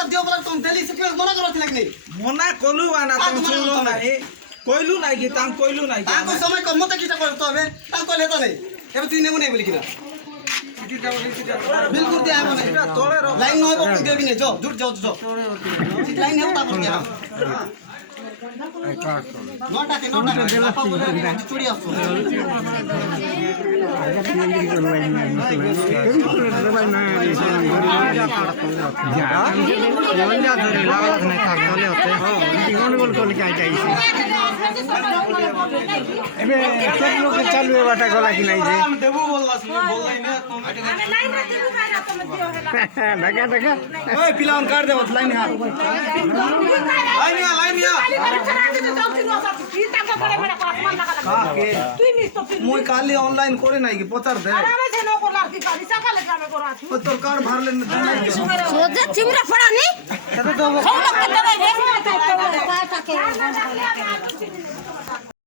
টিকা দিও বলা তুমি দিলি সে মনা করতে লাগনি মনা কলু আনা তুমি শুনলো নাই কইলু নাই কি তাং কইলু নাই কি তাকে সময় কম মতে কিটা করতে হবে তাং কইলে তো নেই এবার তুই নেব নেই বলি কিনা बिल्कुल दिया है लाइन नहीं होगा कुछ भी नहीं जाओ जुट जाओ जाओ लाइन नहीं होता कुछ नोटा के आप बोले चूड़ी आपको चालू है बाटा गला की नहीं हम देबू बोलला बोललाई ने ढका ढका ओए पिलावन काट दे लाइन हां लाइन या মই কালি অনলাইন করে নাই কি পচার দে তোর কার্ড ভরলেন সোজা চিমড়া ফড়ানি সব লোক